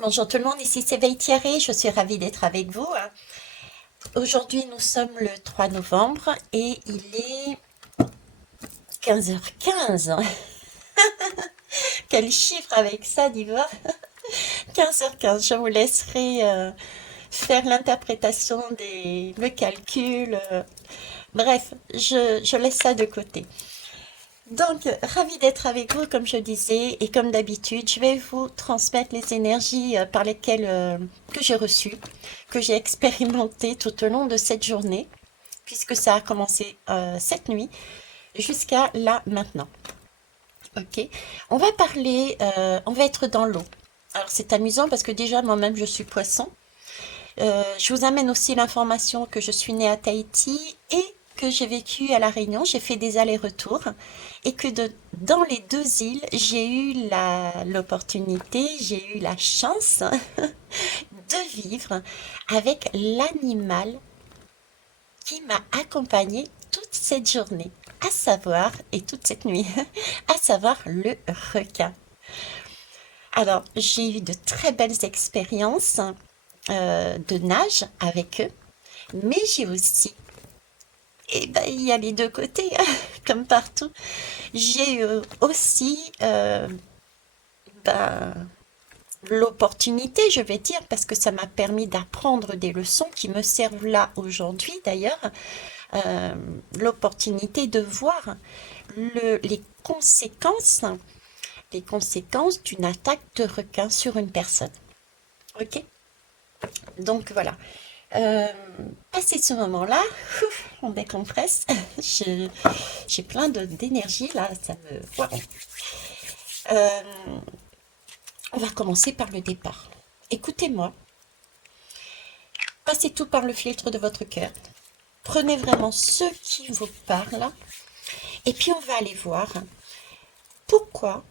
Bonjour tout le monde, ici c'est Veille Thierry, je suis ravie d'être avec vous. Aujourd'hui nous sommes le 3 novembre et il est 15h15. Quel chiffre avec ça, Diva? 15h15, je vous laisserai faire l'interprétation le calcul. Bref, je laisse ça de côté. Donc, ravie d'être avec vous, comme je disais, et comme d'habitude, je vais vous transmettre les énergies par lesquelles que j'ai reçues, que j'ai expérimentées tout au long de cette journée, puisque ça a commencé cette nuit jusqu'à là maintenant. Ok, on va être dans l'eau. Alors c'est amusant parce que déjà moi-même je suis poisson. Je vous amène aussi l'information que je suis née à Tahiti et que j'ai vécu à La Réunion. J'ai fait des allers-retours et que dans les deux îles, j'ai eu l'opportunité, j'ai eu la chance de vivre avec l'animal qui m'a accompagnée toute cette journée, à savoir, et toute cette nuit, à savoir le requin. Alors, j'ai eu de très belles expériences de nage avec eux, mais j'ai aussi, et ben, il y a les deux côtés, hein, comme partout, j'ai eu aussi ben, l'opportunité, je vais dire, parce que ça m'a permis d'apprendre des leçons qui me servent là aujourd'hui d'ailleurs, euh, l'opportunité de voir les conséquences d'une attaque de requin sur une personne. Ok? Donc voilà. Euh, Passé ce moment-là, on décompresse. Je- J'ai plein d'énergie là, ça me. Voilà. Euh, on va commencer par le départ. Écoutez-moi, passez tout par le filtre de votre cœur. Prenez vraiment ce qui vous parle et puis on va aller voir pourquoi,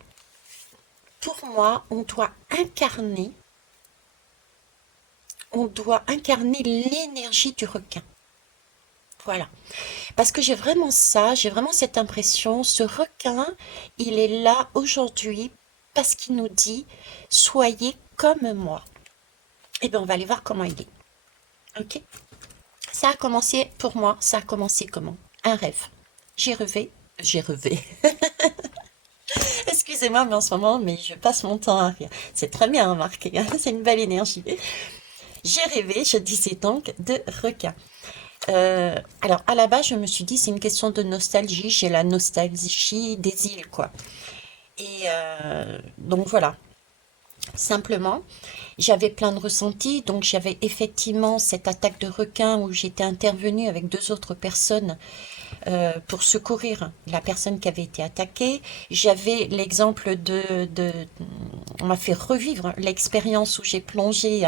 pour moi, on doit incarner l'énergie du requin. Voilà. Parce que j'ai vraiment cette impression, ce requin, il est là aujourd'hui parce qu'il nous dit, soyez comme moi. Eh bien, on va aller voir comment il est. Ok? Ça a commencé, pour moi, ça a commencé comment? Un rêve. J'ai rêvé. Excusez-moi, mais en ce moment, mais je passe mon temps à rire. C'est très bien remarqué, hein, c'est une belle énergie. J'ai rêvé, je disais donc, de requin. Alors, à la base, je me suis dit, c'est une question de nostalgie. J'ai la nostalgie des îles, quoi. Et donc voilà, simplement, j'avais plein de ressentis. Donc j'avais effectivement cette attaque de requin où j'étais intervenue avec deux autres personnes pour secourir la personne qui avait été attaquée. J'avais l'exemple on m'a fait revivre l'expérience où j'ai plongé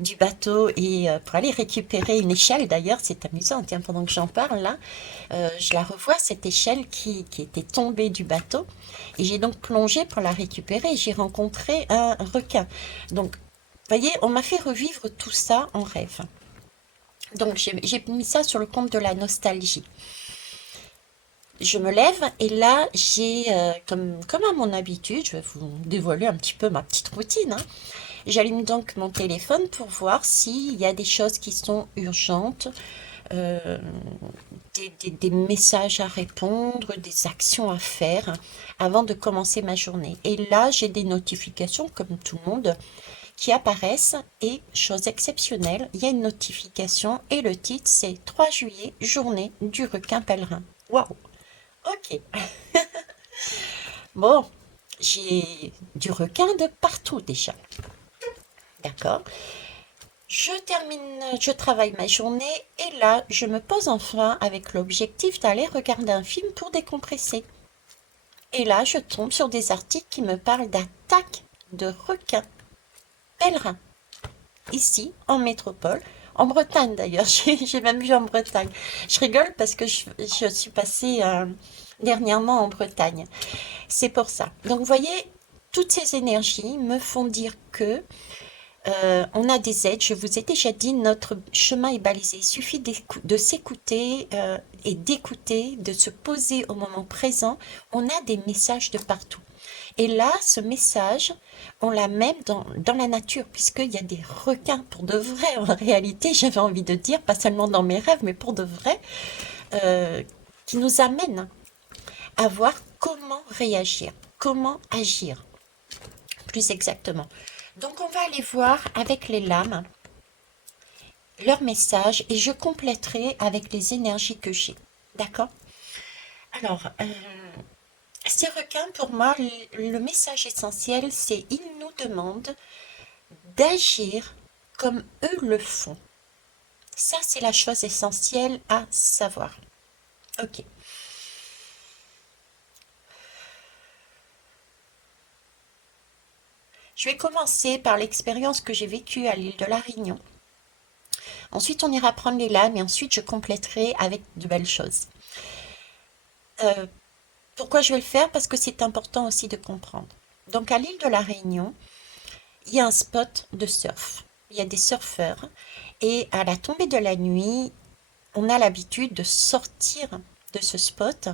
du bateau et pour aller récupérer une échelle. D'ailleurs, c'est amusant, tiens, pendant que j'en parle là, je la revois, cette échelle qui était tombée du bateau. Et j'ai donc plongé pour la récupérer. J'ai rencontré un requin. Donc, vous voyez, on m'a fait revivre tout ça en rêve. Donc, j'ai mis ça sur le compte de la nostalgie. Je me lève et là, comme à mon habitude, je vais vous dévoiler un petit peu ma petite routine, hein. J'allume donc mon téléphone pour voir s'il y a des choses qui sont urgentes, euh, des messages à répondre, des actions à faire avant de commencer ma journée. Et là, j'ai des notifications, comme tout le monde, qui apparaissent et, chose exceptionnelle, il y a une notification et le titre c'est 3 juillet, journée du requin pèlerin. Waouh! Ok. Bon, j'ai du requin de partout déjà. D'accord? Je travaille ma journée et là, je me pose enfin avec l'objectif d'aller regarder un film pour décompresser. Et là, je tombe sur des articles qui me parlent d'attaques de requins pèlerins, ici, en métropole, en Bretagne d'ailleurs, j'ai même vu en Bretagne. Je rigole parce que je suis passée dernièrement en Bretagne. C'est pour ça. Donc, vous voyez, toutes ces énergies me font dire que on a des aides. Je vous ai déjà dit, notre chemin est balisé. Il suffit de s'écouter et d'écouter, de se poser au moment présent. On a des messages de partout. Et là, ce message, on l'a même dans la nature, puisqu'il y a des requins pour de vrai, en réalité, j'avais envie de dire, pas seulement dans mes rêves, mais pour de vrai, euh, qui nous amènent à voir comment réagir, comment agir, plus exactement. Donc on va aller voir avec les lames leur message et je compléterai avec les énergies que j'ai. D'accord? Alors, ces requins, pour moi, le message essentiel, c'est ils nous demandent d'agir comme eux le font. Ça, c'est la chose essentielle à savoir. Ok. Je vais commencer par l'expérience que j'ai vécue à l'île de la Réunion. Ensuite, on ira prendre les lames et ensuite, je compléterai avec de belles choses. Euh, Pourquoi je vais le faire? Parce que c'est important aussi de comprendre. Donc, à l'île de la Réunion, il y a un spot de surf. Il y a des surfeurs. Et à la tombée de la nuit, on a l'habitude de sortir de ce spot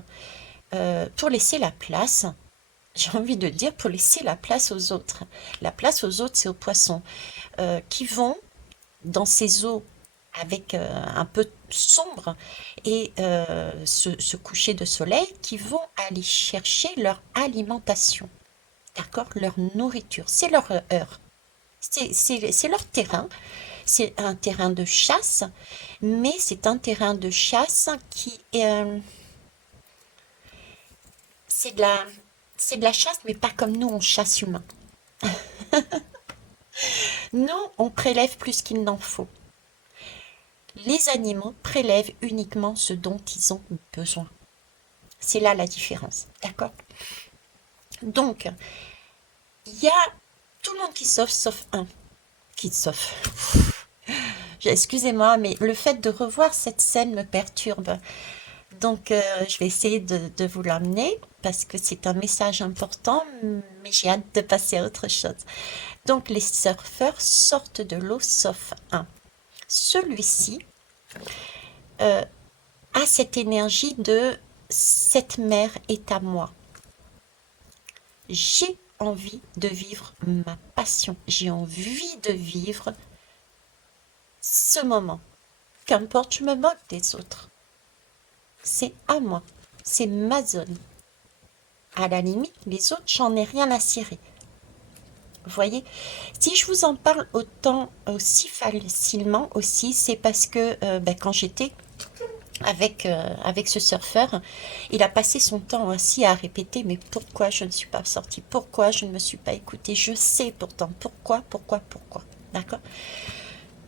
pour laisser la place. J'ai envie de dire pour laisser la place aux autres. La place aux autres, c'est aux poissons qui vont dans ces eaux avec un peu sombre et ce coucher de soleil qui vont aller chercher leur alimentation, d'accord, leur nourriture. C'est leur heure, c'est leur terrain. C'est un terrain de chasse, mais c'est un terrain de chasse qui est, c'est de la, c'est de la chasse, mais pas comme nous on chasse humain. Nous, on prélève plus qu'il n'en faut. Les animaux prélèvent uniquement ce dont ils ont besoin. C'est là la différence, d'accord? Donc, il y a tout le monde qui sauve, sauf un qui sauve. Excusez-moi, mais le fait de revoir cette scène me perturbe. Donc, je vais essayer de vous l'amener parce que c'est un message important, mais j'ai hâte de passer à autre chose. Donc, les surfeurs sortent de l'eau sauf un. Celui-ci euh, a cette énergie de cette mer est à moi. J'ai envie de vivre ma passion. J'ai envie de vivre ce moment. Qu'importe, je me moque des autres. C'est à moi. C'est ma zone. À la limite, les autres, j'en ai rien à cirer. Vous voyez? Si je vous en parle autant, aussi facilement aussi, c'est parce que quand j'étais avec ce surfeur, il a passé son temps aussi à répéter, mais pourquoi je ne suis pas sortie? Pourquoi je ne me suis pas écoutée? Je sais pourtant pourquoi. D'accord?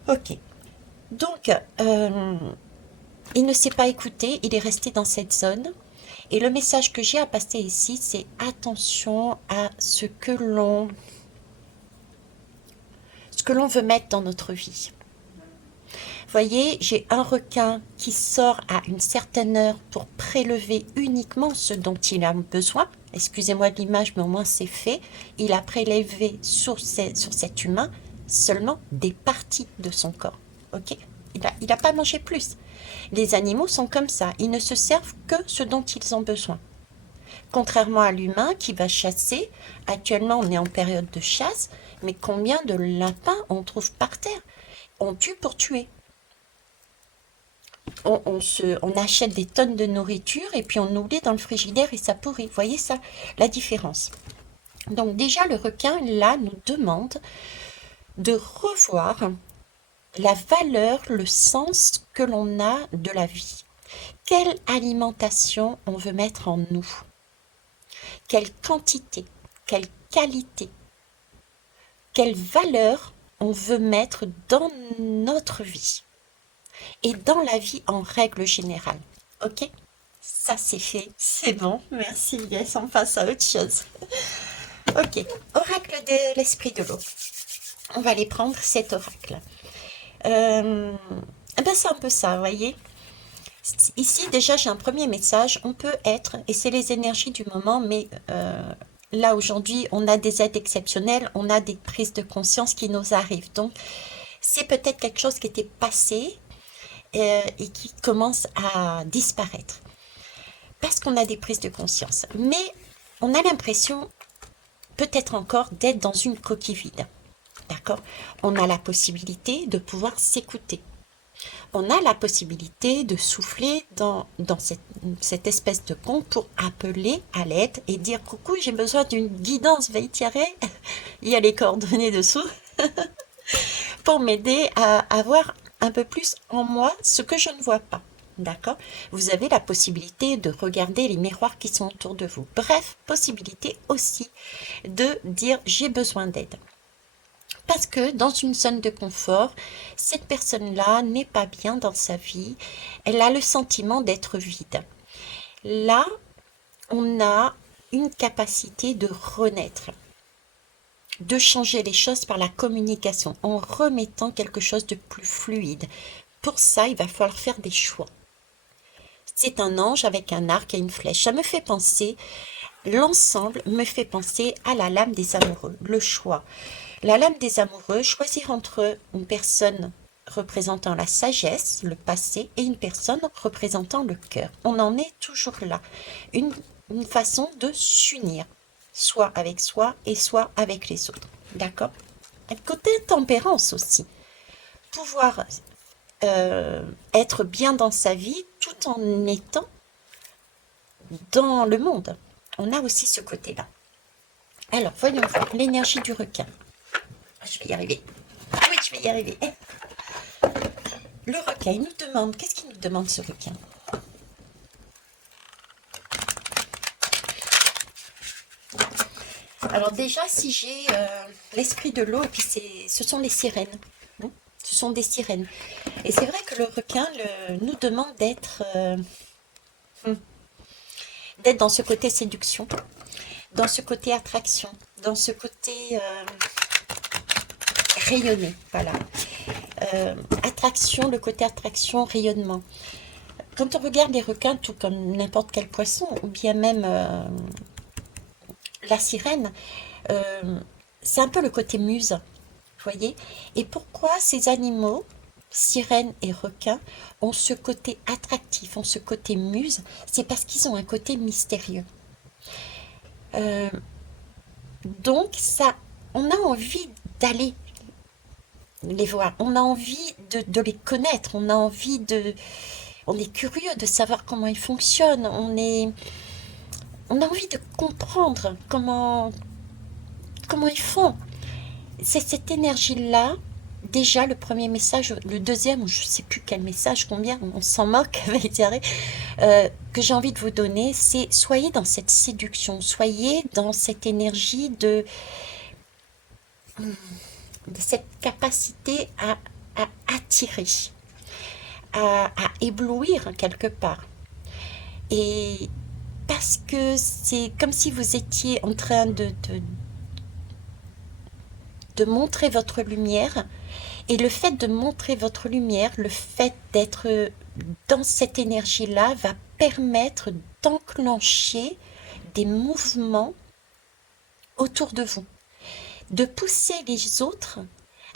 Ok. Donc, il ne s'est pas écouté, il est resté dans cette zone. Et le message que j'ai à passer ici, c'est attention à ce que l'on veut mettre dans notre vie. Voyez, j'ai un requin qui sort à une certaine heure pour prélever uniquement ce dont il a besoin. Excusez-moi de l'image, mais au moins c'est fait. Il a prélevé sur cet humain seulement des parties de son corps. Ok? Il a pas mangé plus. Les animaux sont comme ça. Ils ne se servent que ce dont ils ont besoin. Contrairement à l'humain qui va chasser, actuellement on est en période de chasse, mais combien de lapins on trouve par terre? On tue pour tuer. On achète des tonnes de nourriture et puis on oublie dans le frigidaire et ça pourrit. Vous voyez ça, la différence. Donc déjà, le requin, là, nous demande de revoir la valeur, le sens que l'on a de la vie. Quelle alimentation on veut mettre en nous? Quelle quantité? Quelle qualité? Quelle valeur on veut mettre dans notre vie? Et dans la vie en règle générale. Ok? Ça c'est fait, c'est bon, merci, yes, on passe à autre chose. Ok, oracle de l'esprit de l'eau. On va aller prendre cet oracle. Euh, c'est un peu ça, vous voyez. Ici déjà j'ai un premier message, on peut être, et c'est les énergies du moment, mais là aujourd'hui on a des aides exceptionnelles, on a des prises de conscience qui nous arrivent. Donc c'est peut-être quelque chose qui était passé, et qui commence à disparaître. Parce qu'on a des prises de conscience. Mais on a l'impression peut-être encore d'être dans une coquille vide. D'accord? On a la possibilité de pouvoir s'écouter. On a la possibilité de souffler dans cette espèce de pont pour appeler à l'aide et dire coucou, j'ai besoin d'une guidance Veitiare. Il y a les coordonnées dessous pour m'aider à avoir un peu plus en moi ce que je ne vois pas. D'accord? Vous avez la possibilité de regarder les miroirs qui sont autour de vous. Bref, possibilité aussi de dire j'ai besoin d'aide. Parce que dans une zone de confort, cette personne-là n'est pas bien dans sa vie. Elle a le sentiment d'être vide. Là, on a une capacité de renaître, de changer les choses par la communication, en remettant quelque chose de plus fluide. Pour ça, il va falloir faire des choix. C'est un ange avec un arc et une flèche. Ça me fait penser, l'ensemble me fait penser à la lame des amoureux, le choix. La lame des amoureux, choisir entre une personne représentant la sagesse, le passé, et une personne représentant le cœur. On en est toujours là. Une façon de s'unir, soit avec soi et soit avec les autres. D'accord? Côté tempérance aussi. Pouvoir être bien dans sa vie tout en étant dans le monde. On a aussi ce côté-là. Alors, voyons voir l'énergie du requin. Je vais y arriver. Oui, je vais y arriver. Le requin, il nous demande, qu'est-ce qu'il nous demande ce requin? Alors déjà, si j'ai l'esprit de l'eau, et puis ce sont les sirènes. Ce sont des sirènes. Et c'est vrai que le requin nous demande d'être dans ce côté séduction, dans ce côté attraction, dans ce côté rayonner. Voilà. Attraction, le côté attraction, rayonnement. Quand on regarde les requins, tout comme n'importe quel poisson, ou bien même la sirène, c'est un peu le côté muse, vous voyez? Et pourquoi ces animaux, sirènes et requins, ont ce côté attractif, ont ce côté muse? C'est parce qu'ils ont un côté mystérieux. Donc, ça, on a envie d'aller les voir, on a envie de les connaître, on a envie on est curieux de savoir comment ils fonctionnent, on a envie de comprendre comment ils font. C'est cette énergie-là, déjà le premier message, le deuxième, je ne sais plus quel message, combien, on s'en moque avec Thierry, que j'ai envie de vous donner, c'est soyez dans cette séduction, soyez dans cette énergie de cette capacité à attirer, à éblouir quelque part. Et parce que c'est comme si vous étiez en train de montrer votre lumière. Et le fait de montrer votre lumière, le fait d'être dans cette énergie-là va permettre d'enclencher des mouvements autour de vous, de pousser les autres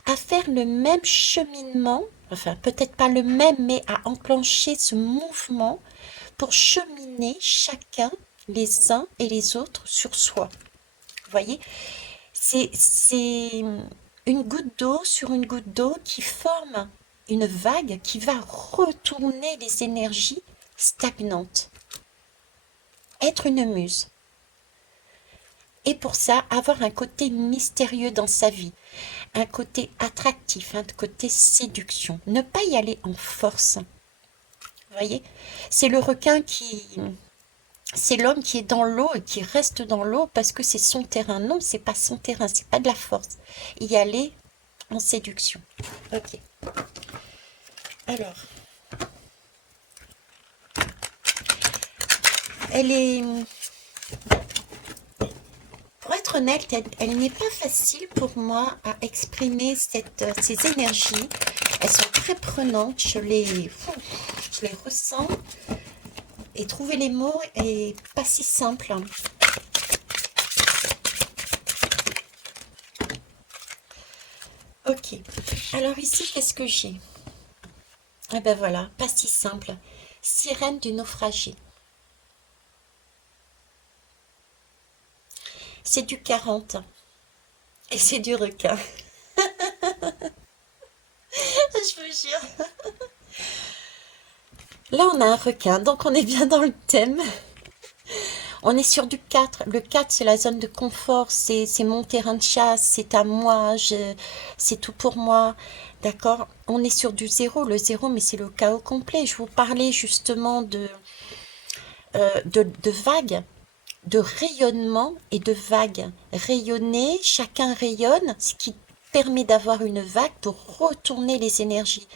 à faire le même cheminement, enfin peut-être pas le même, mais à enclencher ce mouvement pour cheminer chacun, les uns et les autres, sur soi. Vous voyez, c'est une goutte d'eau sur une goutte d'eau qui forme une vague qui va retourner les énergies stagnantes. Être une muse. Et pour ça, avoir un côté mystérieux dans sa vie, un côté attractif, un côté séduction. Ne pas y aller en force. Vous voyez, c'est le requin c'est l'homme qui est dans l'eau et qui reste dans l'eau parce que c'est son terrain. Non, c'est pas son terrain, c'est pas de la force. Y aller en séduction. Ok. Alors, elle est, pour être honnête, elle n'est pas facile pour moi à exprimer ces énergies. Elles sont très prenantes. Je les ressens. Et trouver les mots est pas si simple. Ok. Alors ici, qu'est-ce que j'ai? Eh ben voilà, pas si simple. Sirène du naufragé. c'est du 40 et c'est du requin. Je vous jure. Là, on a un requin, donc on est bien dans le thème. On est sur du 4. Le 4, c'est la zone de confort, c'est mon terrain de chasse, c'est à moi, c'est tout pour moi. D'accord? On est sur du zéro. Le zéro, mais c'est le chaos complet. Je vous parlais justement de vagues, de rayonnement et de vagues. Rayonner, chacun rayonne, ce qui permet d'avoir une vague pour retourner les énergies.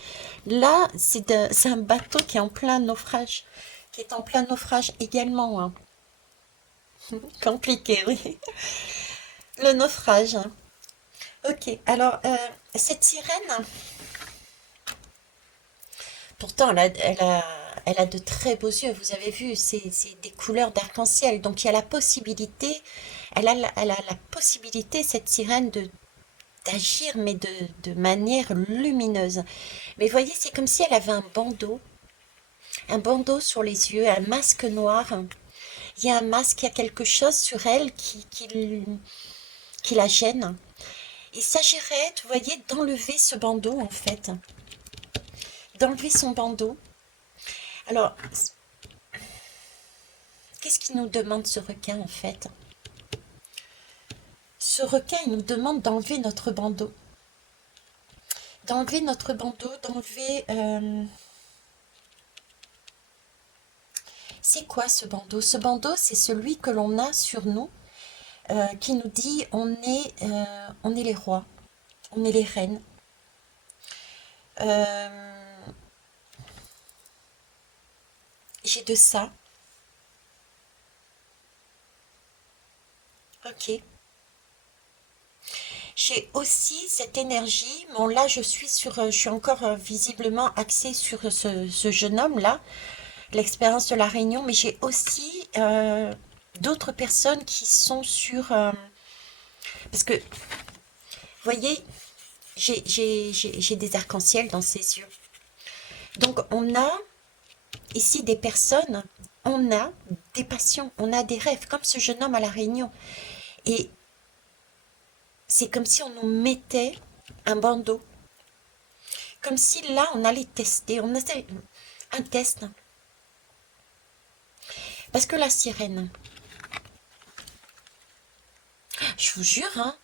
Là, c'est un bateau qui est en plein naufrage, qui est en plein naufrage également, hein. Compliqué, oui. Le naufrage, hein. Ok, alors, cette sirène, pourtant, elle a de très beaux yeux. Vous avez vu, c'est des couleurs d'arc-en-ciel. Donc, il y a la possibilité, elle a la possibilité, cette sirène, d'agir, mais de manière lumineuse. Mais voyez, c'est comme si elle avait un bandeau sur les yeux, un masque noir. Il y a un masque, il y a quelque chose sur elle qui la gêne. Il s'agirait, vous voyez, d'enlever ce bandeau, en fait. D'enlever son bandeau. Alors, qu'est-ce qu'il nous demande, ce requin, en fait? Ce requin, il nous demande d'enlever notre bandeau. D'enlever notre bandeau, d'enlever... c'est quoi ce bandeau? Ce bandeau, c'est celui que l'on a sur nous, qui nous dit on est les rois, on est les reines. Euh, j'ai de ça, ok. J'ai aussi cette énergie. Bon, là, je suis encore visiblement axée sur ce jeune homme-là, l'expérience de la Réunion, mais j'ai aussi d'autres personnes qui sont sur... parce que, vous voyez, j'ai des arcs-en-ciel dans ses yeux. Donc, on a ici des personnes, on a des passions, on a des rêves, comme ce jeune homme à la Réunion. Et c'est comme si on nous mettait un bandeau. Comme si là, on allait tester, on avait un test. Parce que la sirène, je vous jure, hein,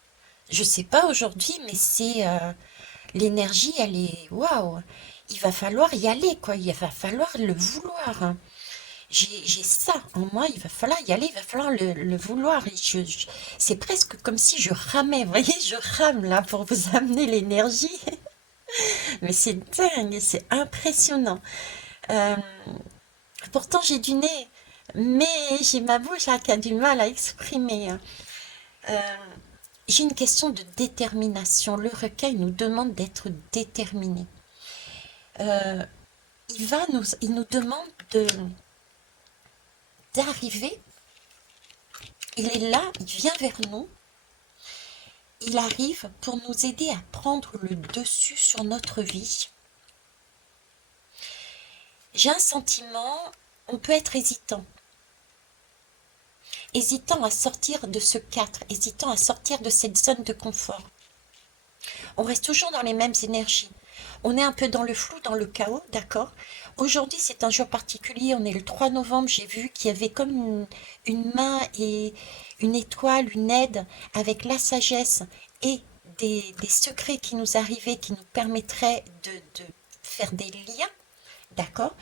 je sais pas aujourd'hui, mais c'est l'énergie, elle est waouh. Il va falloir y aller, quoi. Il va falloir le vouloir, hein. J'ai ça en moi, il va falloir y aller, il va falloir le vouloir. Et c'est presque comme si je ramais, vous voyez, je rame là pour vous amener l'énergie. Mais c'est dingue, c'est impressionnant. Euh, pourtant, j'ai du nez, mais j'ai ma bouche là, qui a du mal à exprimer, hein. Euh, j'ai une question de détermination. Le requin il nous demande d'être déterminé. Euh, il nous demande d'arriver. Il est là, il vient vers nous. Il arrive pour nous aider à prendre le dessus sur notre vie. J'ai un sentiment, on peut être hésitant. Hésitant à sortir de ce 4, hésitant à sortir de cette zone de confort. On reste toujours dans les mêmes énergies. On est un peu dans le flou, dans le chaos, d'accord? Aujourd'hui, c'est un jour particulier. On est le 3 novembre. J'ai vu qu'il y avait comme une main et une étoile, une aide avec la sagesse et des secrets qui nous arrivaient, qui nous permettraient de faire des liens, d'accord?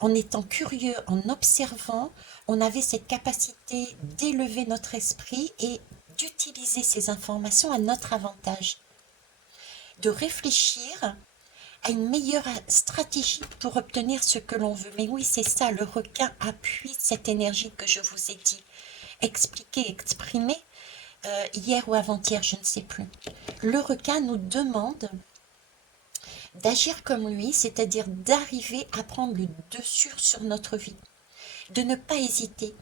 En étant curieux, en observant, on avait cette capacité d'élever notre esprit et d'utiliser ces informations à notre avantage, de réfléchir à une meilleure stratégie pour obtenir ce que l'on veut. Mais oui, c'est ça, le requin appuie cette énergie que je vous ai dit. Expliquer, exprimer, hier ou avant-hier, je ne sais plus. Le requin nous demande d'agir comme lui, c'est-à-dire d'arriver à prendre le dessus sur notre vie, de ne pas hésiter.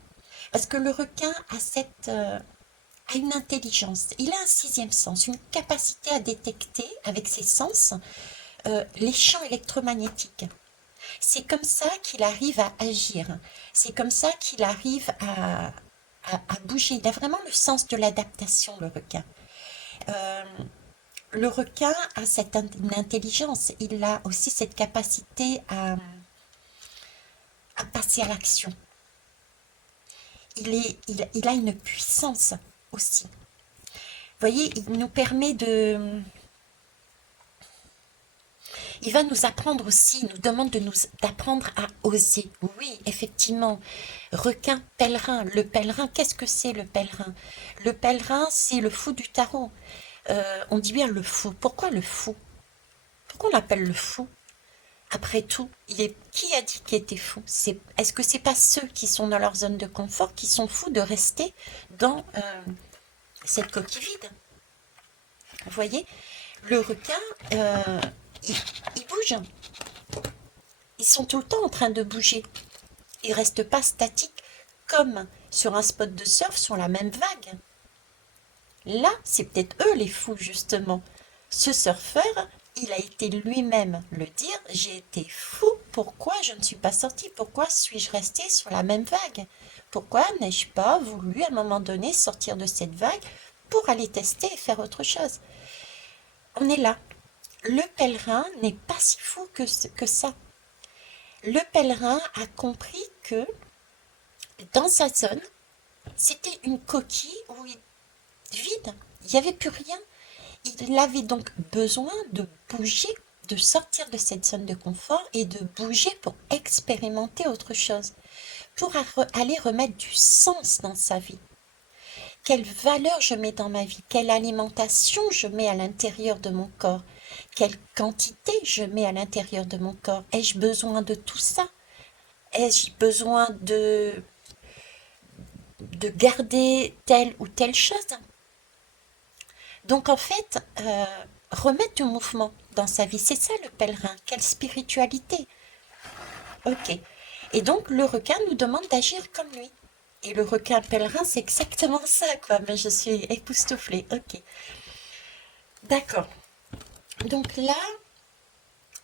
Parce que le requin a une intelligence, il a un sixième sens, une capacité à détecter avec ses sens les champs électromagnétiques. C'est comme ça qu'il arrive à agir. C'est comme ça qu'il arrive à bouger. Il a vraiment le sens de l'adaptation, le requin. Euh, le requin a une intelligence, il a aussi cette capacité à passer à l'action. Il a une puissance aussi. Vous voyez, il nous permet de... Il va nous apprendre aussi, il nous demande d'apprendre à oser. Oui, effectivement. Requin pèlerin. Le pèlerin, qu'est-ce que c'est le pèlerin? Le pèlerin, c'est le fou du tarot. On dit bien le fou. Pourquoi le fou? Pourquoi on l'appelle le fou? Après tout, qui a dit qu'il était fou? Est-ce que c'est pas ceux qui sont dans leur zone de confort qui sont fous de rester dans cette coquille vide? Vous voyez, le requin, il, il bouge. Ils sont tout le temps en train de bouger. Ils restent pas statiques comme sur un spot de surf sur la même vague. Là, c'est peut-être eux les fous, justement. Ce surfeur, il a été lui-même le dire, j'ai été fou, pourquoi je ne suis pas sorti? Pourquoi suis-je resté sur la même vague? Pourquoi n'ai-je pas voulu à un moment donné sortir de cette vague pour aller tester et faire autre chose? On est là. Le pèlerin n'est pas si fou que ça. Le pèlerin a compris que dans sa zone, c'était une coquille vide, il n'y avait plus rien. Il avait donc besoin de bouger, de sortir de cette zone de confort et de bouger pour expérimenter autre chose, pour aller remettre du sens dans sa vie. Quelle valeur je mets dans ma vie? Quelle alimentation je mets à l'intérieur de mon corps? Quelle quantité je mets à l'intérieur de mon corps? Ai-je besoin de tout ça? Ai-je besoin de garder telle ou telle chose? Donc en fait, remettre du mouvement dans sa vie, c'est ça le pèlerin. Quelle spiritualité. Ok. Et donc le requin nous demande d'agir comme lui. Et le requin pèlerin, c'est exactement ça, quoi. Mais je suis époustouflée. Ok. D'accord. Donc là,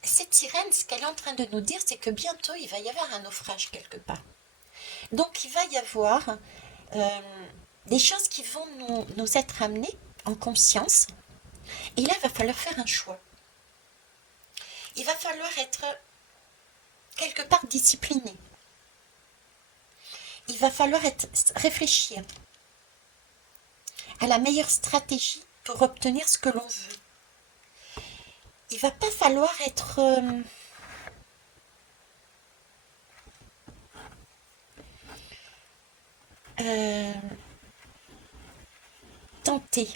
cette sirène, ce qu'elle est en train de nous dire, c'est que bientôt, il va y avoir un naufrage quelque part. Donc il va y avoir des choses qui vont nous être amenées en conscience. Et là, il va falloir faire un choix. Il va falloir être quelque part discipliné. Il va falloir réfléchir à la meilleure stratégie pour obtenir ce que l'on veut. Il va pas falloir être euh, tenté.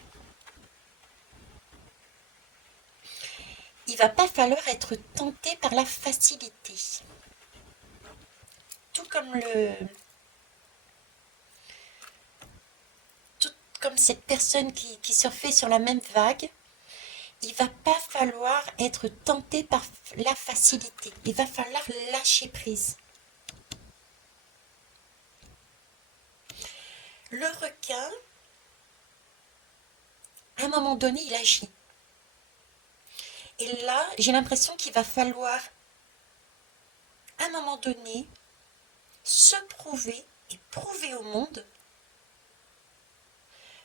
Il va pas falloir être tenté par la facilité. Tout comme cette personne qui surfait sur la même vague, il va pas falloir être tenté par la facilité. Il va falloir lâcher prise. Le requin, à un moment donné, il agit. Et là, j'ai l'impression qu'il va falloir, à un moment donné, se prouver et prouver au monde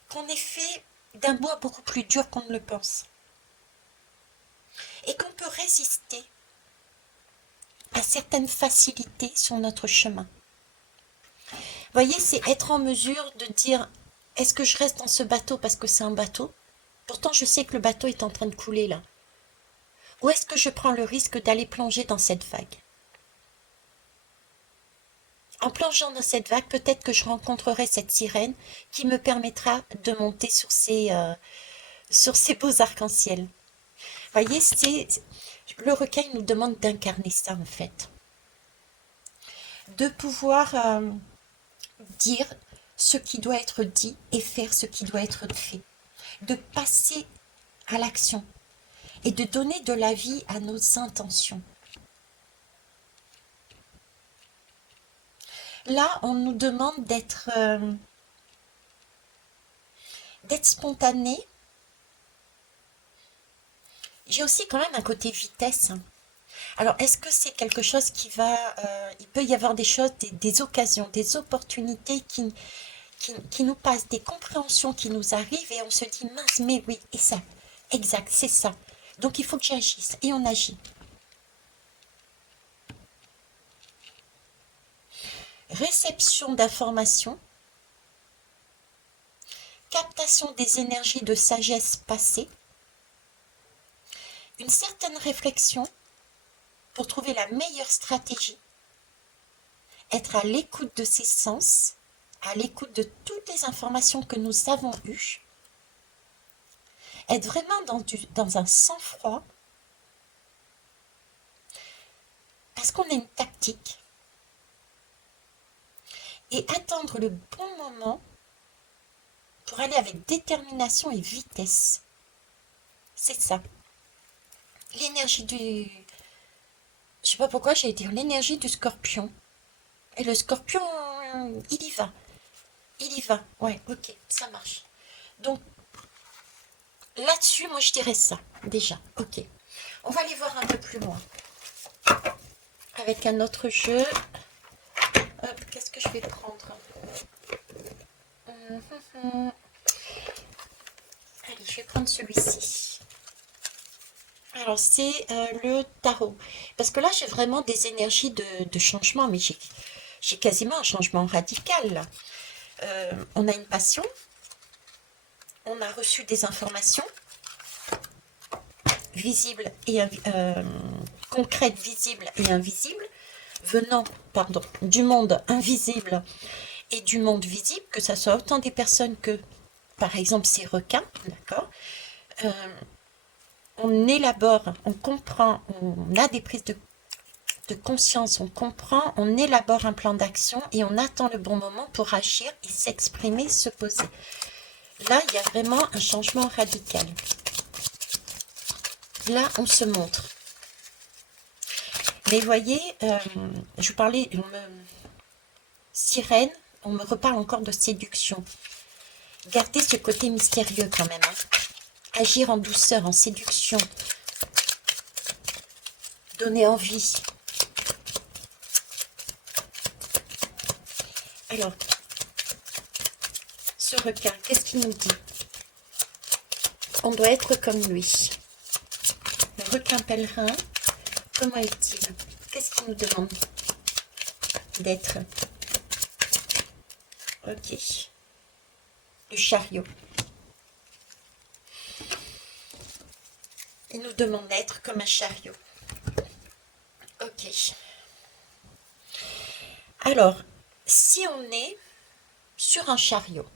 qu'on est fait d'un bois beaucoup plus dur qu'on ne le pense. Et qu'on peut résister à certaines facilités sur notre chemin. Vous voyez, c'est être en mesure de dire, est-ce que je reste dans ce bateau parce que c'est un bateau? Pourtant, je sais que le bateau est en train de couler là. Ou est-ce que je prends le risque d'aller plonger dans cette vague? En plongeant dans cette vague, peut-être que je rencontrerai cette sirène qui me permettra de monter sur ces beaux arcs-en-ciel. Vous voyez, le requin nous demande d'incarner ça en fait. De pouvoir dire ce qui doit être dit et faire ce qui doit être fait. De passer à l'action et de donner de la vie à nos intentions. Là, on nous demande d'être spontané. J'ai aussi quand même un côté vitesse. Alors, est-ce que c'est quelque chose qui va... il peut y avoir des choses, des occasions, des opportunités qui nous passe, des compréhensions qui nous arrivent et on se dit, mince, mais oui, et ça, exact, c'est ça. Donc il faut que j'agisse et on agit. Réception d'informations, captation des énergies de sagesse passée, une certaine réflexion pour trouver la meilleure stratégie, être à l'écoute de ses sens, à l'écoute de toutes les informations que nous avons eues, être vraiment dans un sang-froid, parce qu'on a une tactique, et attendre le bon moment pour aller avec détermination et vitesse. C'est ça. L'énergie du... Je sais pas pourquoi j'ai dire l'énergie du scorpion. Et le scorpion, il y va. Il y va. Ouais, ok, ça marche. Donc, là-dessus, moi, je dirais ça, déjà. Ok. On va aller voir un peu plus loin. Avec un autre jeu. Hop, qu'est-ce que je vais prendre? Allez, je vais prendre celui-ci. Alors, c'est le tarot. Parce que là, j'ai vraiment des énergies de changement, mais j'ai quasiment un changement radical, là. On a une passion, on a reçu des informations visibles et concrètes, visibles et invisibles, venant, pardon, du monde invisible et du monde visible, que ça soit autant des personnes que, par exemple, ces requins, d'accord. On élabore, on comprend, on a des prises de conscience, on comprend, on élabore un plan d'action et on attend le bon moment pour agir et s'exprimer, se poser. Là, il y a vraiment un changement radical. Là, on se montre. Mais voyez, je vous parlais, sirène, on me reparle encore de séduction. Gardez ce côté mystérieux quand même. Hein. Agir en douceur, en séduction. Donner envie. Alors, ce requin, qu'est-ce qu'il nous dit? On doit être comme lui. Le requin pèlerin, comment est-il? Qu'est-ce qu'il nous demande d'être? Ok. Le chariot. Il nous demande d'être comme un chariot. Ok. Alors, si on est sur un chariot,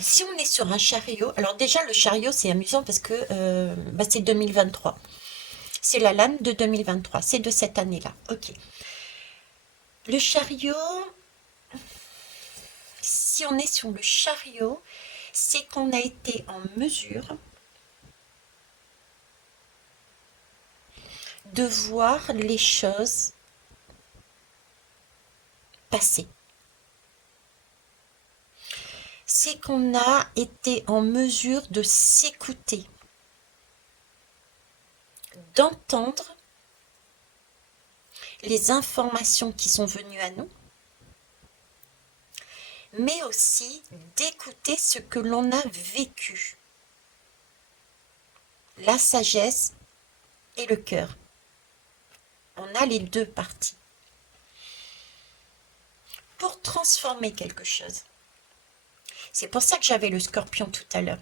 si on est sur un chariot, alors déjà le chariot c'est amusant parce que c'est 2023. C'est la lame de 2023, c'est de cette année-là. Ok. Le chariot, si on est sur le chariot, c'est qu'on a été en mesure de voir les choses passer. C'est qu'on a été en mesure de s'écouter, d'entendre les informations qui sont venues à nous, mais aussi d'écouter ce que l'on a vécu. La sagesse et le cœur. On a les deux parties. Pour transformer quelque chose. C'est pour ça que j'avais le scorpion tout à l'heure.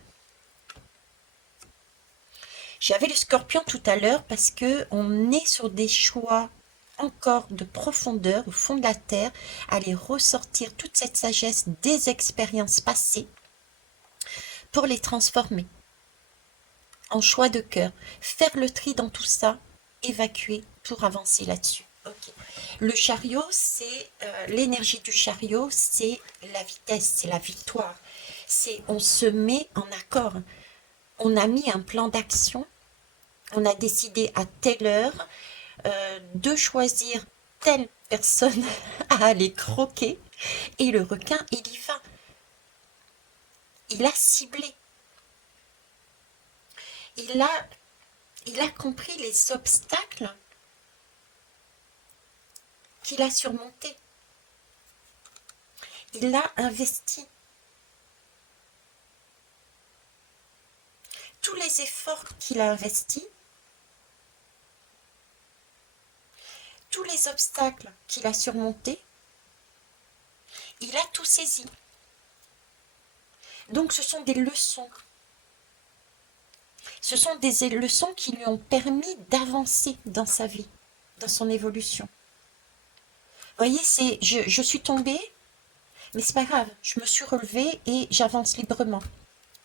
J'avais le scorpion tout à l'heure parce que on est sur des choix encore de profondeur au fond de la terre, aller ressortir toute cette sagesse des expériences passées pour les transformer en choix de cœur, faire le tri dans tout ça, évacuer pour avancer là-dessus. Ok. Le chariot, c'est l'énergie du chariot, c'est la vitesse, c'est la victoire. C'est on se met en accord. On a mis un plan d'action. On a décidé à telle heure de choisir telle personne à aller croquer. Et le requin, il y va. Il a ciblé. Il a compris les obstacles qu'il a surmontés. Il a investi tous les efforts qu'il a investis, tous les obstacles qu'il a surmontés, il a tout saisi. Donc ce sont des leçons. Ce sont des leçons qui lui ont permis d'avancer dans sa vie, dans son évolution. Vous voyez, je suis tombée, mais c'est pas grave, je me suis relevée et j'avance librement.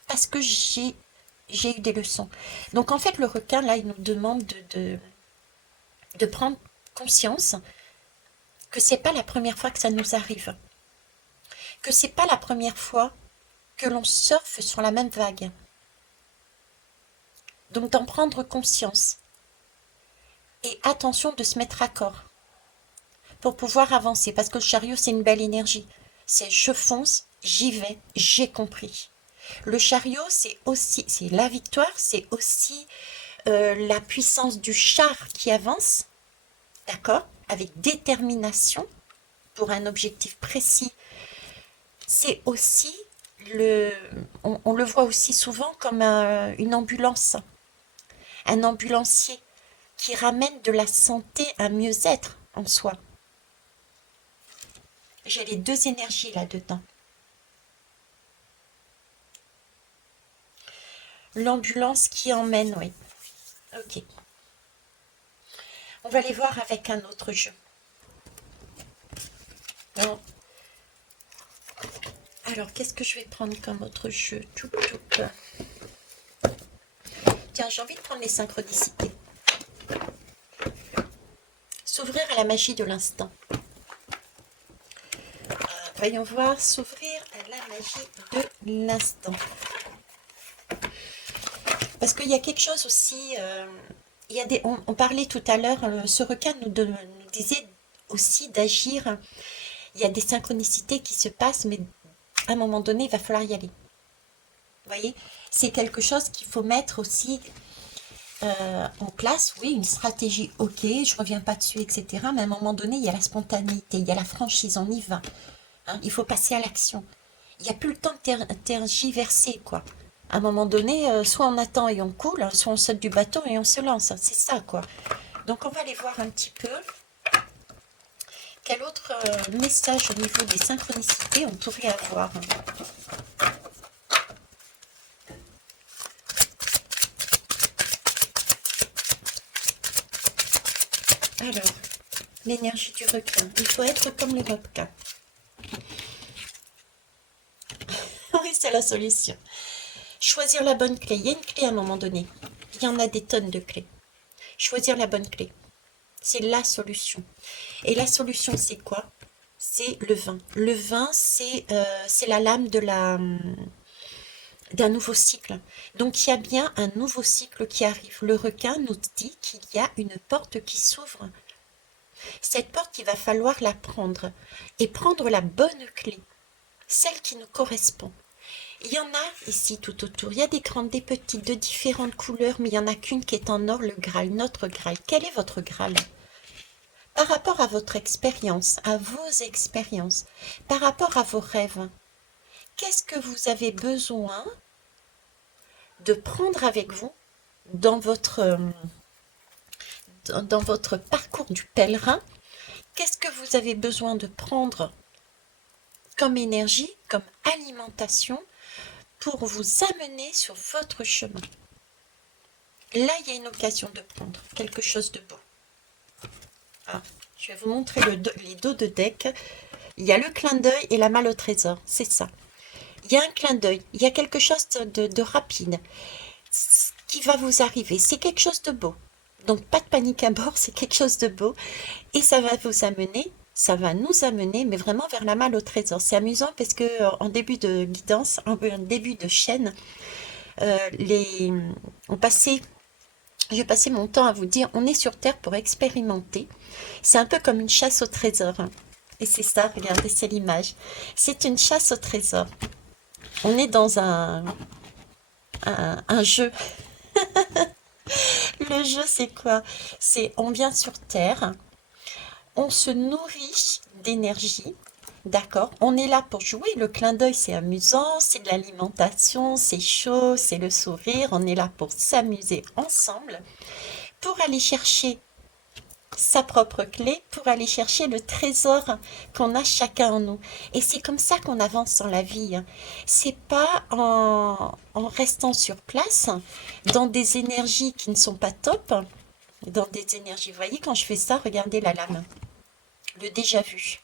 Parce que j'ai eu des leçons. Donc en fait, le requin, là, il nous demande de prendre conscience que c'est pas la première fois que ça nous arrive. Que c'est pas la première fois que l'on surfe sur la même vague. Donc d'en prendre conscience. Et attention de se mettre à corps pour pouvoir avancer. Parce que le chariot, c'est une belle énergie. C'est je fonce, j'y vais, j'ai compris. Le chariot, c'est la victoire, c'est aussi la puissance du char qui avance, d'accord, avec détermination pour un objectif précis. C'est aussi on le voit aussi souvent comme une ambulance, un ambulancier qui ramène de la santé, un mieux-être en soi. J'ai les deux énergies là-dedans. L'ambulance qui emmène, oui. Ok. On va aller voir avec un autre jeu. Bon. Alors, qu'est-ce que je vais prendre comme autre jeu? Tiens, j'ai envie de prendre les synchronicités. S'ouvrir à la magie de l'instant. Voyons voir, s'ouvrir à la magie de l'instant. Parce qu'il y a quelque chose aussi, on parlait tout à l'heure, ce requin nous disait aussi d'agir. Il y a des synchronicités qui se passent, mais à un moment donné, il va falloir y aller. Vous voyez, c'est quelque chose qu'il faut mettre aussi en place. Oui, une stratégie, ok, je ne reviens pas dessus, etc. Mais à un moment donné, il y a la spontanéité, il y a la franchise, on y va. Hein, il faut passer à l'action. Il n'y a plus le temps de tergiverser, quoi. À un moment donné, soit on attend et on coule, soit on saute du bateau et on se lance. C'est ça, quoi. Donc, on va aller voir un petit peu quel autre message au niveau des synchronicités on pourrait avoir. Alors, l'énergie du requin. Il faut être comme le requin. Oui, c'est la solution. Choisir la bonne clé. Il y a une clé à un moment donné. Il y en a des tonnes de clés. Choisir la bonne clé. C'est la solution. Et la solution, c'est quoi? C'est le vin. Le vin, c'est la lame d'un nouveau cycle. Donc, il y a bien un nouveau cycle qui arrive. Le requin nous dit qu'il y a une porte qui s'ouvre. Cette porte, il va falloir la prendre. Et prendre la bonne clé. Celle qui nous correspond. Il y en a ici tout autour. Il y a des grandes, des petites, de différentes couleurs, mais il n'y en a qu'une qui est en or, le Graal, notre Graal. Quel est votre Graal? Par rapport à votre expérience, à vos expériences, par rapport à vos rêves, qu'est-ce que vous avez besoin de prendre avec vous dans votre parcours du pèlerin? Qu'est-ce que vous avez besoin de prendre comme énergie, comme alimentation pour vous amener sur votre chemin? Là, il y a une occasion de prendre quelque chose de beau. Ah, je vais vous montrer les dos de deck. Il y a le clin d'œil et la malle au trésor, c'est ça. Il y a un clin d'œil, il y a quelque chose de rapide qui va vous arriver. C'est quelque chose de beau. Donc, pas de panique à bord, c'est quelque chose de beau. Et ça va vous amener, ça va nous amener, mais vraiment vers la malle au trésor. C'est amusant parce que en début de guidance, en début de chaîne, j'ai passé mon temps à vous dire, on est sur Terre pour expérimenter. C'est un peu comme une chasse au trésor. Hein. Et c'est ça, regardez, c'est l'image. C'est une chasse au trésor. On est dans un jeu. Le jeu, c'est quoi? C'est on vient sur Terre, on se nourrit d'énergie, D'accord? On est là pour jouer. Le clin d'œil, c'est amusant, c'est de l'alimentation, c'est chaud, c'est le sourire. On est là pour s'amuser ensemble, pour aller chercher sa propre clé, pour aller chercher le trésor qu'on a chacun en nous. Et c'est comme ça qu'on avance dans la vie, hein. C'est pas en restant sur place, dans des énergies qui ne sont pas top, dans des énergies. Vous voyez, quand je fais ça, regardez la lame, le déjà vu.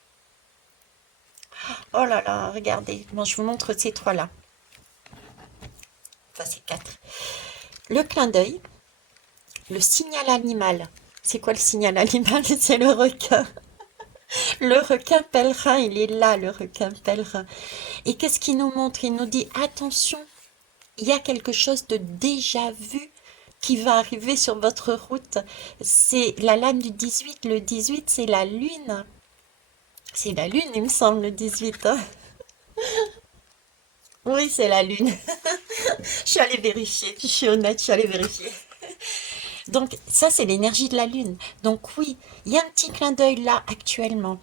Oh là là, regardez. Bon, je vous montre ces trois-là. Enfin, c'est quatre. Le clin d'œil, le signal animal. C'est quoi le signal animal? C'est le requin. Le requin pèlerin, il est là, le requin pèlerin. Et qu'est-ce qu'il nous montre? Il nous dit, attention, il y a quelque chose de déjà vu qui va arriver sur votre route. C'est la lame du 18. Le 18, c'est la lune. C'est la lune, il me semble, le 18, hein. Oui, c'est la lune. Je suis allée vérifier. Je suis honnête, je suis allée vérifier. Donc, ça, c'est l'énergie de la lune. Donc, oui, il y a un petit clin d'œil là actuellement.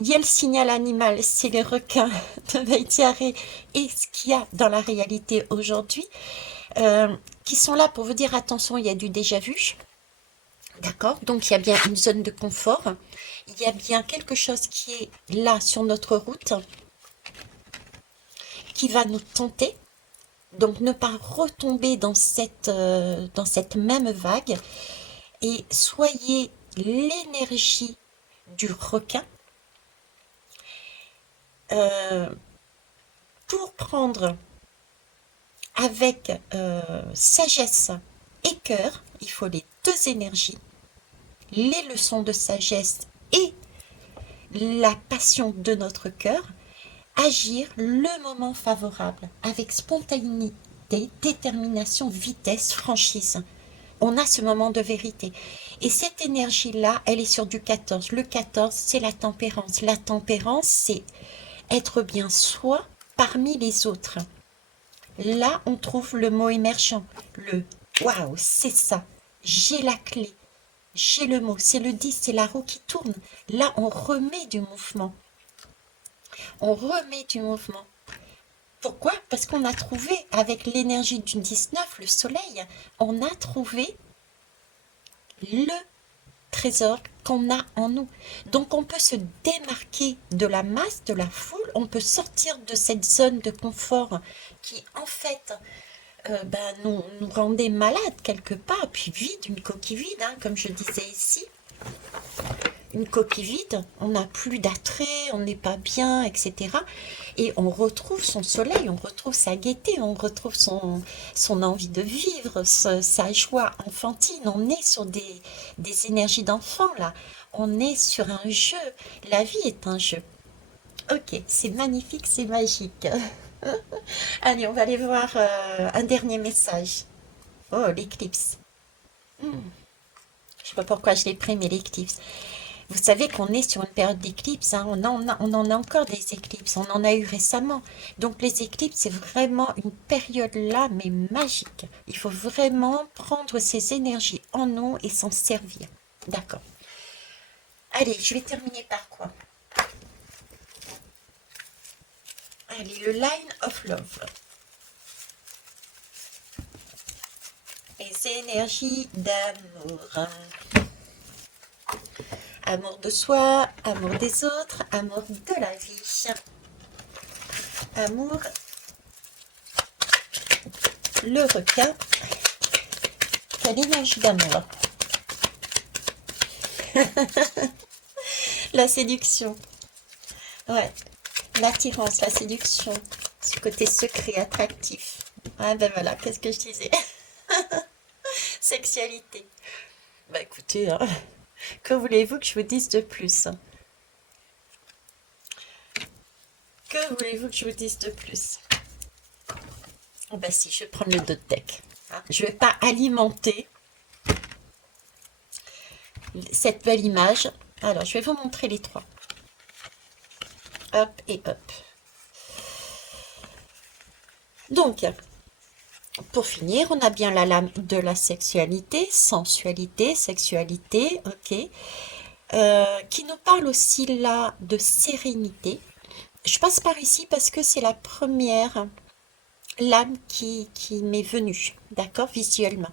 Il y a le signal animal, c'est les requins de Vaitiaré et ce qu'il y a dans la réalité aujourd'hui, qui sont là pour vous dire attention, il y a du déjà vu. D'accord? Donc, il y a bien une zone de confort. Il y a bien quelque chose qui est là sur notre route, qui va nous tenter. Donc, ne pas retomber dans cette même vague et soyez l'énergie du requin euh, pour prendre avec sagesse et cœur, il faut les deux énergies, les leçons de sagesse et la passion de notre cœur, agir le moment favorable avec spontanéité, détermination, vitesse, franchise. On a ce moment de vérité. Et cette énergie-là, elle est sur du 14. Le 14, c'est la tempérance. La tempérance, c'est être bien soi parmi les autres. Là, on trouve le mot émergent. Le waouh, c'est ça. J'ai la clé. J'ai le mot. C'est le 10, c'est la roue qui tourne. Là, on remet du mouvement. On remet du mouvement. Pourquoi? Parce qu'on a trouvé, avec l'énergie du 19, le soleil, on a trouvé le trésor qu'on a en nous. Donc on peut se démarquer de la masse, de la foule, on peut sortir de cette zone de confort qui en fait nous rendait malades quelque part, puis vide, une coquille vide, hein, comme je disais ici. Une coquille vide, on n'a plus d'attrait, on n'est pas bien, etc. Et on retrouve son soleil, on retrouve sa gaieté, on retrouve son envie de vivre, sa joie enfantine. On est sur des énergies d'enfant là. On est sur un jeu. La vie est un jeu. Ok, c'est magnifique, c'est magique. Allez, on va aller voir un dernier message. Oh, l'éclipse. Hmm. Je sais pas pourquoi je l'ai pris, mais l'éclipse. Vous savez qu'on est sur une période d'éclipse, hein. On en a encore des éclipses, on en a eu récemment. Donc les éclipses, c'est vraiment une période là, mais magique. Il faut vraiment prendre ces énergies en nous et s'en servir. D'accord. Allez, je vais terminer par quoi? Allez, le Line of Love. Les énergies d'amour. Amour de soi, amour des autres, amour de la vie. Amour, le requin. Quelle énergie d'amour. La séduction. Ouais, l'attirance, la séduction. Ce côté secret, attractif. Ah ben voilà, qu'est-ce que je disais? Sexualité. Bah écoutez, hein, que voulez-vous que je vous dise de plus? Que voulez-vous que je vous dise de plus? Oh bah si, je vais prendre le dos de deck. Hein. Je ne vais pas alimenter cette belle image. Alors, je vais vous montrer les trois. Hop et hop. Donc, pour finir, on a bien la lame de la sexualité, sensualité, sexualité, ok. qui nous parle aussi là de sérénité. Je passe par ici parce que c'est la première lame qui m'est venue, d'accord, visuellement.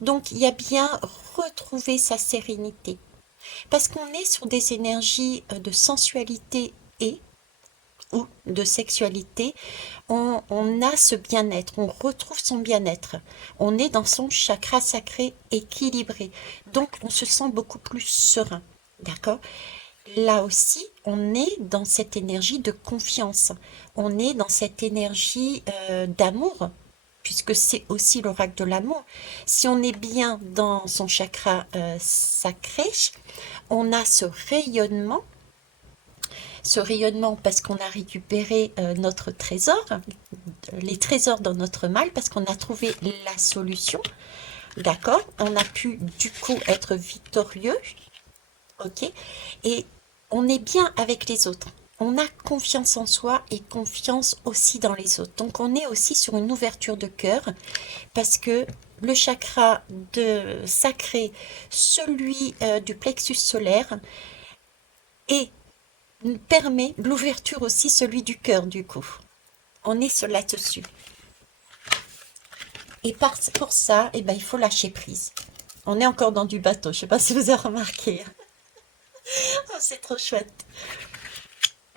Donc, il y a bien retrouver sa sérénité. Parce qu'on est sur des énergies de sensualité et ou de sexualité, on a ce bien-être, on retrouve son bien-être. On est dans son chakra sacré équilibré. Donc, on se sent beaucoup plus serein. D'accord? Là aussi, on est dans cette énergie de confiance. On est dans cette énergie d'amour, puisque c'est aussi l'oracle de l'amour. Si on est bien dans son chakra sacré, on a ce rayonnement parce qu'on a récupéré notre trésor, les trésors dans notre mal, parce qu'on a trouvé la solution. D'accord? On a pu du coup être victorieux. Ok? Et on est bien avec les autres. On a confiance en soi et confiance aussi dans les autres. Donc on est aussi sur une ouverture de cœur parce que le chakra de sacré, celui du plexus solaire, et permet l'ouverture aussi, celui du cœur du coup. On est sur là-dessus. Et pour ça, eh ben, il faut lâcher prise. On est encore dans du bateau, je sais pas si vous avez remarqué. Oh, c'est trop chouette.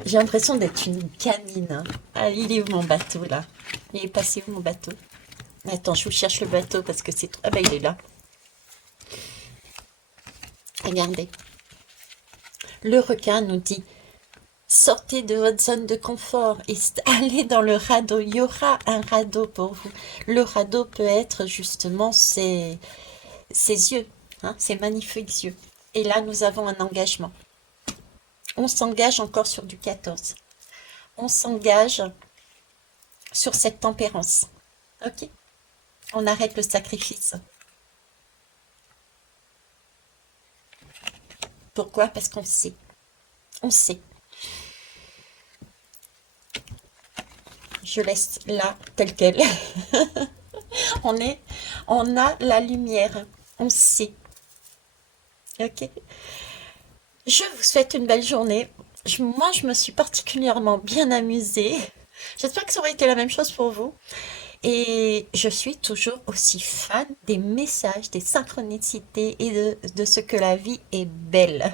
J'ai l'impression d'être une gamine, hein. Ah, il est où mon bateau là? Il est passé où mon bateau? Attends, je vous cherche le bateau parce que c'est trop... Ah bah il est là. Regardez. Le requin nous dit, sortez de votre zone de confort et allez dans le radeau. Il y aura un radeau pour vous. Le radeau peut être justement ses yeux, hein, ses magnifiques yeux. Et là, nous avons un engagement. On s'engage encore sur du 14. On s'engage sur cette tempérance. Ok? On arrête le sacrifice. Pourquoi? Parce qu'on sait. On sait. Je laisse là, tel quel. On est, on a la lumière. On sait. Ok? Je vous souhaite une belle journée. Moi, je me suis particulièrement bien amusée. J'espère que ça aurait été la même chose pour vous. Et je suis toujours aussi fan des messages, des synchronicités et de ce que la vie est belle.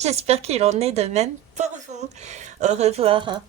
J'espère qu'il en est de même pour vous. Au revoir.